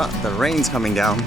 The rain's coming down.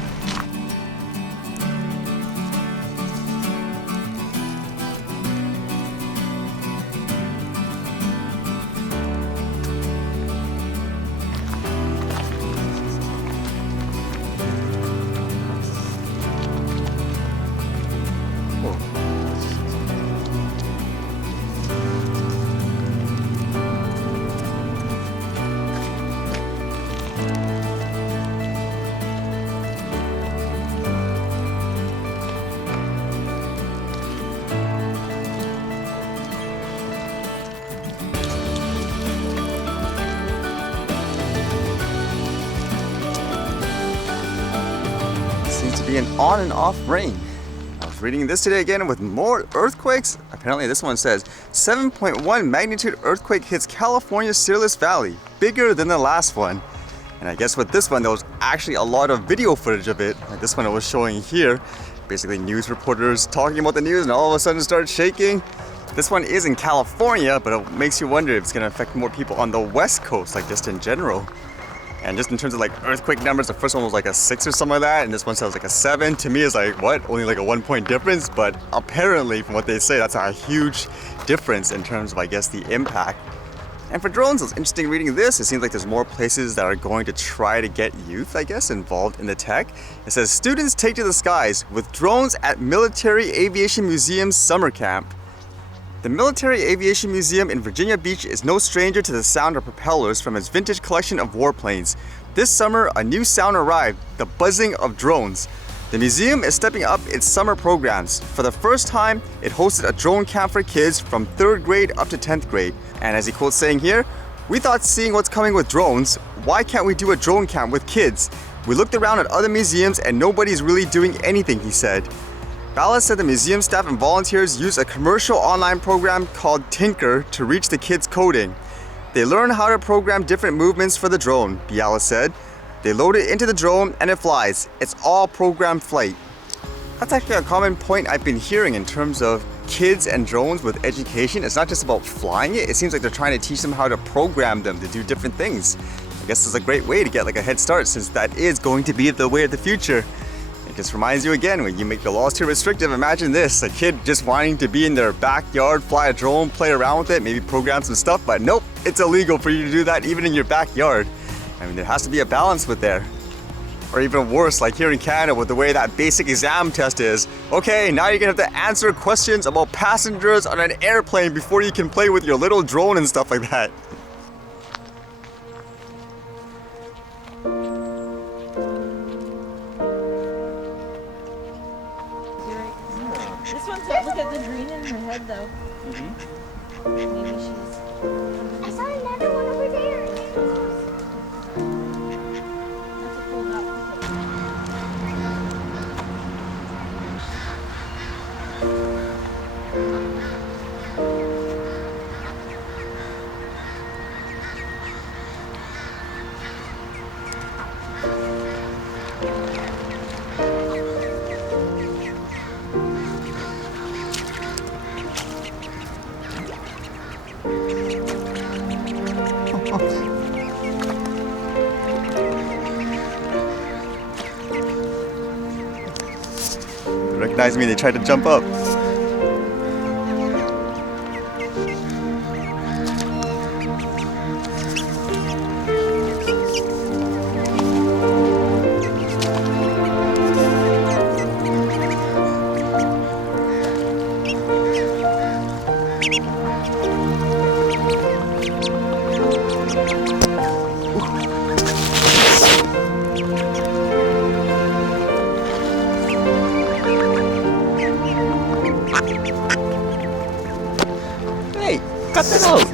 Seems to be an on and off rain. I was reading this today again with more earthquakes. Apparently this one says 7.1 magnitude earthquake hits California's Sierras Valley, bigger than the last one. And I guess with this one there was actually a lot of video footage of it. Like this one I was showing here. Basically news reporters talking about the news and all of a sudden it started shaking. This one is in California, but it makes you wonder if it's going to affect more people on the west coast, like just in general. And just in terms of like earthquake numbers, the first one was like a 6 or something like that, and this one sounds like a 7. To me, it's like, what? Only like a 1-point difference? But apparently, from what they say, that's a huge difference in terms of, I guess, the impact. And for drones, it was interesting reading this. It seems like there's more places that are going to try to get youth, I guess, involved in the tech. It says, students take to the skies with drones at Military Aviation Museum's summer camp. The Military Aviation Museum in Virginia Beach is no stranger to the sound of propellers from its vintage collection of warplanes. This summer, a new sound arrived, the buzzing of drones. The museum is stepping up its summer programs. For the first time, it hosted a drone camp for kids from 3rd grade up to 10th grade. And as he quotes saying here, "We thought seeing what's coming with drones, why can't we do a drone camp with kids? We looked around at other museums and nobody's really doing anything," he said. Bala said the museum staff and volunteers use a commercial online program called Tinker to reach the kids coding. They learn how to program different movements for the drone, Biala said. They load it into the drone and it flies. It's all programmed flight. That's actually a common point I've been hearing in terms of kids and drones with education. It's not just about flying it. It seems like they're trying to teach them how to program them to do different things. I guess it's a great way to get like a head start since that is going to be the way of the future. It just reminds you again, when you make the laws too restrictive, imagine this, a kid just wanting to be in their backyard, fly a drone, play around with it, maybe program some stuff, but nope, it's illegal for you to do that even in your backyard. I mean, there has to be a balance with there. Or even worse, like here in Canada with the way that basic exam test is. Okay, now you're gonna have to answer questions about passengers on an airplane before you can play with your little drone and stuff like that. This one's look at the green in her head though. Maybe she's. I saw another one over there. That's a cool outfit. They recognized me and they tried to jump up. Hey, cut that out!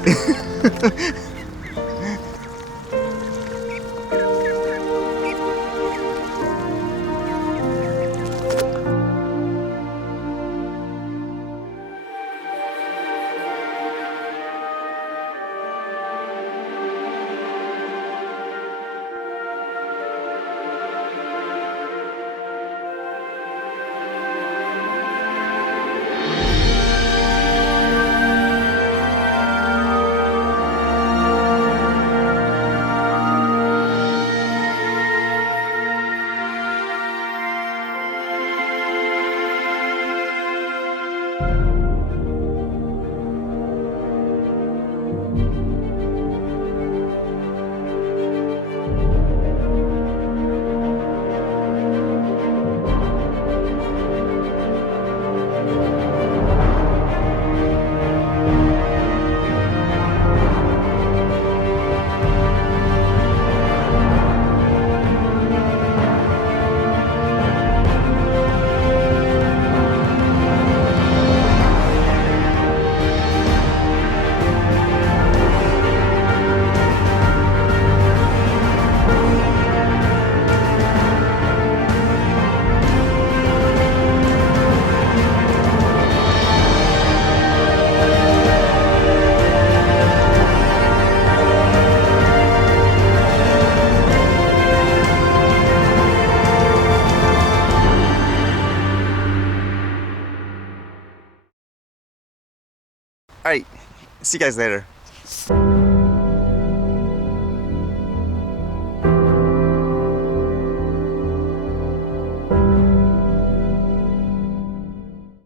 right, see you guys later.